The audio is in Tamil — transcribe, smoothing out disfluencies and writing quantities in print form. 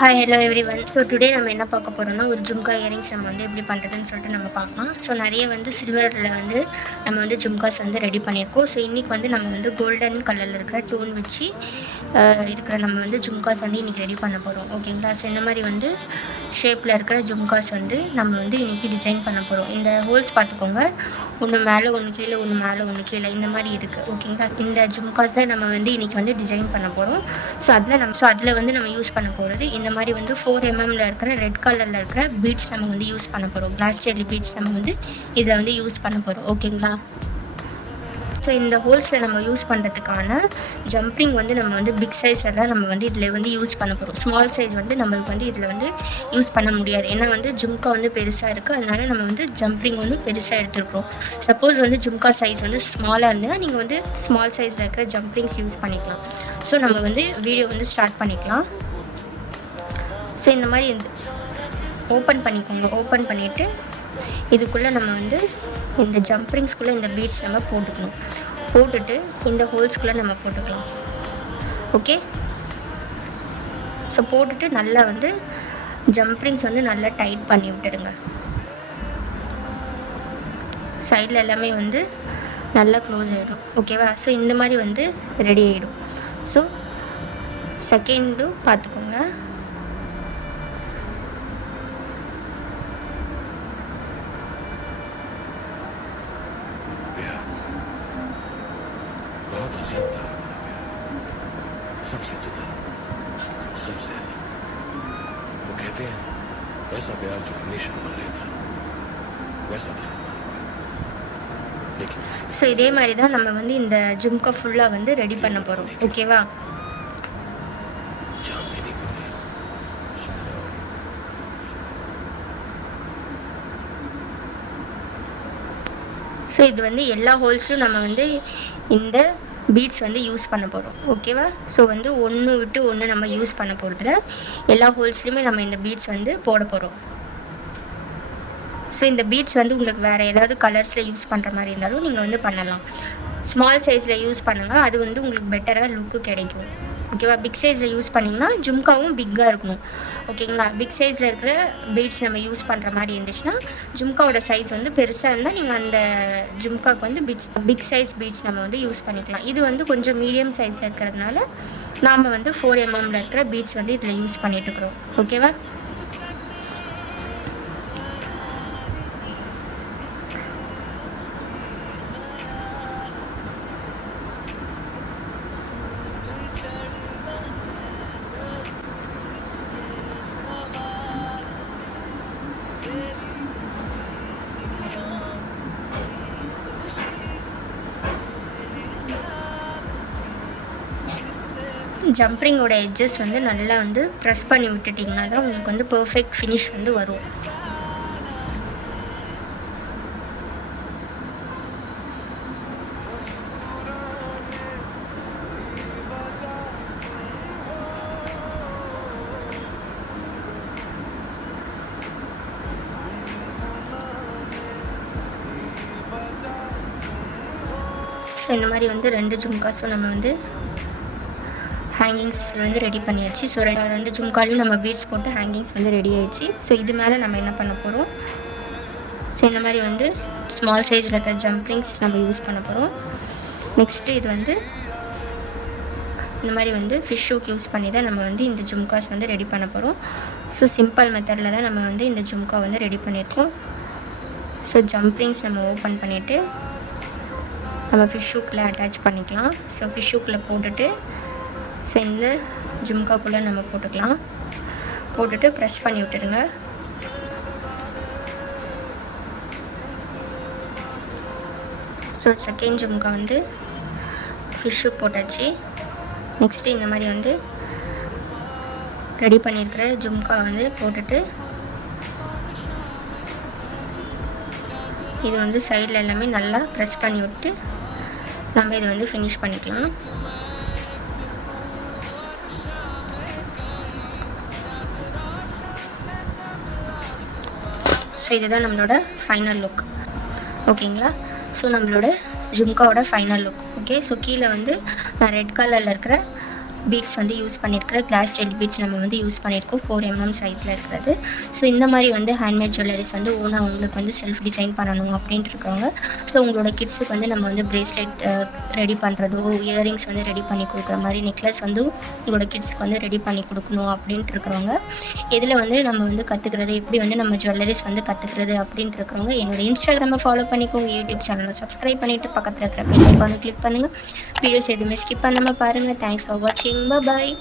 Hi hello every one. So today நம்ம என்ன பார்க்க போகிறோம்னா, ஒரு ஜும்கா இயரிங்ஸ் நம்ம வந்து எப்படி பண்ணுறதுன்னு சொல்லிட்டு நம்ம பார்க்கலாம். ஸோ நிறைய வந்து சில்வரில் வந்து நம்ம வந்து ஜும்காஸ் வந்து ரெடி பண்ணியிருக்கோம். ஸோ இன்றைக்கி வந்து நம்ம வந்து கோல்டன் கலரில் இருக்கிற டோன் வச்சு இருக்கிற நம்ம வந்து ஜும்காஸ் வந்து இன்றைக்கி ரெடி பண்ண போகிறோம். ஓகேங்களா? ஸோ இந்த மாதிரி வந்து ஷேப்பில் இருக்கிற ஜும்காஸ் வந்து நம்ம வந்து இன்றைக்கி டிசைன் பண்ண போகிறோம். இந்த ஹோல்ஸ் பார்த்துக்கோங்க, ஒன்று மேலே ஒன்று கீழே, ஒன்று மேலே ஒன்று கீழே, இந்த மாதிரி இருக்குது. ஓகேங்களா? இந்த ஜும்காஸ் தான் நம்ம வந்து இன்றைக்கி வந்து டிசைன் பண்ண போகிறோம். அதில் வந்து நம்ம யூஸ் பண்ண போகிறது இந்த மாதிரி வந்து 4mm இருக்கிற ரெட் கலரில் இருக்கிற பீட்ஸ் நம்ம வந்து யூஸ் பண்ண போகிறோம். கிளாஸ் ஜெல்லி பீட்ஸ் நம்ம வந்து இதில் வந்து யூஸ் பண்ண போகிறோம். ஓகேங்களா? ஸோ இந்த ஹோல்ஸில் நம்ம யூஸ் பண்ணுறதுக்கான ஜம்ப்ரிங் வந்து நம்ம வந்து பிக் சைஸ் எல்லாம் நம்ம வந்து இதில் வந்து யூஸ் பண்ண போகிறோம். ஸ்மால் சைஸ் வந்து நம்மளுக்கு வந்து இதில் வந்து யூஸ் பண்ண முடியாது. ஏன்னா வந்து ஜும்கா வந்து பெருசாக இருக்குது, அதனால நம்ம வந்து ஜம்ப்ரிங் வந்து பெருசாக எடுத்துருக்கோம். சப்போஸ் வந்து ஜும்கா சைஸ் வந்து ஸ்மாலாக இருந்தால் நீங்கள் வந்து ஸ்மால் சைஸில் இருக்கிற ஜம்ப்ரிங்ஸ் யூஸ் பண்ணிக்கலாம். ஸோ நம்ம வந்து வீடியோ வந்து ஸ்டார்ட் பண்ணிக்கலாம். ஸோ இந்த மாதிரி ஓப்பன் பண்ணிக்கோங்க. ஓப்பன் பண்ணிவிட்டு இதுக்குள்ளே நம்ம வந்து இந்த ஜம்ப்ரிங்ஸ்குள்ளே இந்த பீட்ஸ் நம்ம போட்டுட்டு இந்த ஹோல்ஸ்குள்ளே நம்ம போட்டுக்கலாம். ஓகே, ஸோ போட்டுட்டு நல்லா வந்து ஜம்ப்ரிங்ஸ் வந்து நல்லா டைட் பண்ணி விட்டுடுங்க. சைடில் எல்லாமே வந்து நல்லா க்ளோஸ் ஆகிடும். ஓகேவா? ஸோ இந்த மாதிரி வந்து ரெடி ஆகிடும். ஸோ செகண்டும் பார்த்துக்கோங்க. सबसे जुदा, सबसे अलग। वो कहते हैं ऐसा प्यार जो हमेशा अमर रहता, वैसा था। ஸோ இதே மாதிரி தான் நம்ம வந்து இந்த ஜும்கா ஃபுல்லாக வந்து ரெடி பண்ண போகிறோம். ஓகேவா? ஸோ இது வந்து எல்லா ஹோல்ஸ்லும் நம்ம வந்து இந்த பீட்ஸ் வந்து யூஸ் பண்ண போகிறோம். ஓகேவா? ஸோ வந்து ஒன்று விட்டு ஒன்று நம்ம யூஸ் பண்ண போகிறதுல எல்லா ஹோல்ஸ்லையுமே நம்ம இந்த பீட்ஸ் வந்து போட போகிறோம். ஸோ இந்த பீட்ஸ் வந்து உங்களுக்கு வேறு ஏதாவது கலர்ஸில் யூஸ் பண்ணுற மாதிரி இருந்தாலும் நீங்கள் வந்து பண்ணலாம். ஸ்மால் சைஸில் யூஸ் பண்ணுங்கள், அது வந்து உங்களுக்கு பெட்டராக லுக்கு கிடைக்கும். ஓகேவா? பிக் சைஸில் யூஸ் பண்ணிங்கன்னா ஜும்காவும் பிக்காக இருக்கணும். ஓகேங்களா? பிக் சைஸில் இருக்கிற பீட்ஸ் நம்ம யூஸ் பண்ணுற மாதிரி இருந்துச்சுன்னா ஜும்காவோட சைஸ் வந்து பெருசாக இருந்தால் நீங்கள் அந்த ஜும்காவுக்கு வந்து பிக் சைஸ் பீட்ஸ் நம்ம வந்து யூஸ் பண்ணிக்கலாம். இது வந்து கொஞ்சம் மீடியம் சைஸில் இருக்கிறதுனால நாம் வந்து 4mm இருக்கிற பீட்ஸ் வந்து இதில் யூஸ் பண்ணிட்டுருக்குறோம். ஓகேவா? ஜம்ப்ரிங்கோட எட்ஜஸ் வந்து நல்லா வந்து ப்ரெஸ் பண்ணி விட்டுட்டிங்கன்னா தான் உங்களுக்கு வந்து பர்ஃபெக்ட் ஃபினிஷ் வந்து வரும். ஸோ இந்த மாதிரி வந்து 2 ஜும்காஸும் நம்ம வந்து ஹேங்கிங்ஸ் வந்து ரெடி பண்ணியாச்சு. ஸோ ரெண்டு ஜும்காலையும் நம்ம பீட்ஸ் போட்டு ஹேங்கிங்ஸ் வந்து ரெடி ஆகிடுச்சு. ஸோ இது மேலே நம்ம என்ன பண்ண போகிறோம், ஸோ இந்த மாதிரி வந்து ஸ்மால் சைஸில் இருக்கிற ஜம்ப்ரிங்ஸ் நம்ம யூஸ் பண்ண போகிறோம். நெக்ஸ்ட்டு இது வந்து இந்த மாதிரி வந்து ஃபிஷ் ஹூக் யூஸ் பண்ணி தான் நம்ம வந்து இந்த ஜும்காஸ் வந்து ரெடி பண்ண போகிறோம். ஸோ சிம்பிள் மெத்தடில் தான் நம்ம வந்து இந்த ஜும்கா வந்து ரெடி பண்ணியிருக்கோம். ஸோ ஜம்ப்ரிங்ஸ் நம்ம ஓப்பன் பண்ணிவிட்டு நம்ம ஃபிஷ் ஹூக்கில் அட்டாச் பண்ணிக்கலாம். ஸோ ஃபிஷ் ஹூக்கில் போட்டுட்டு ஸோ இந்த ஜும்காக்குள்ளே நம்ம போட்டுட்டு ப்ரெஸ் பண்ணி விட்டுடுங்க. ஸோ செகண்ட் ஜும்கா வந்து ஃபிஷ் ஹூக் போட்டாச்சு. நெக்ஸ்ட்டு இந்த மாதிரி வந்து ரெடி பண்ணியிருக்கிற ஜும்கா வந்து போட்டுட்டு இது வந்து சைடில் எல்லாமே நல்லா ப்ரெஸ் பண்ணி விட்டு நம்ம இதை வந்து ஃபினிஷ் பண்ணிக்கலாம். ஸோ இதுதான் நம்மளோட ஃபைனல் லுக். ஓகேங்களா? ஸோ நம்மளோட ஜும்காவோட ஃபைனல் லுக். ஓகே, ஸோ கீழே வந்து நான் ரெட் கலரில் இருக்கிற பீட்ஸ் வந்து யூஸ் பண்ணியிருக்கிற கிளாஸ் ஜெல் பீட்ஸ் நம்ம வந்து யூஸ் பண்ணியிருக்கோம் 4mm சைஸில் இருக்கிறது. ஸோ இந்த மாதிரி வந்து ஹேண்ட்மேட் ஜுவல்லரிஸ் வந்து ஓனாக உங்களுக்கு வந்து செல்ஃப் டிசைன் பண்ணணும் அப்படின்ட்டு இருக்கிறவங்க, ஸோ உங்களோட கிட்ஸுக்கு வந்து நம்ம வந்து பிரேஸ்லெட் ரெடி பண்ணுறதோ, இயரிங்ஸ் வந்து ரெடி பண்ணி கொடுக்குற மாதிரி, நெக்லஸ் வந்து உங்களோட கிட்ஸ்க்கு வந்து ரெடி பண்ணி கொடுக்கணும் அப்படின்ட்டு இருக்கிறவங்க, இதில் வந்து நம்ம வந்து கற்றுக்கிறது எப்படி வந்து நம்ம ஜுவல்லரிஸ் வந்து கற்றுக்கிறது அப்படின்ட்டு இருக்கிறவங்க என்னோட இன்ஸ்டாகிராமை ஃபாலோ பண்ணிக்கோங்க, யூடியூப் சேனலை சப்ஸ்கிரைப் பண்ணிவிட்டு பக்கத்தில் இருக்கிற பெல் ஐக்கானை கிளிக் பண்ணுங்கள். வீடியோஸ் எதுவுமே ஸ்கிப் பண்ணாமல் பாருங்கள். தேங்க்ஸ் ஃபார் வாட்சிங். பாய்.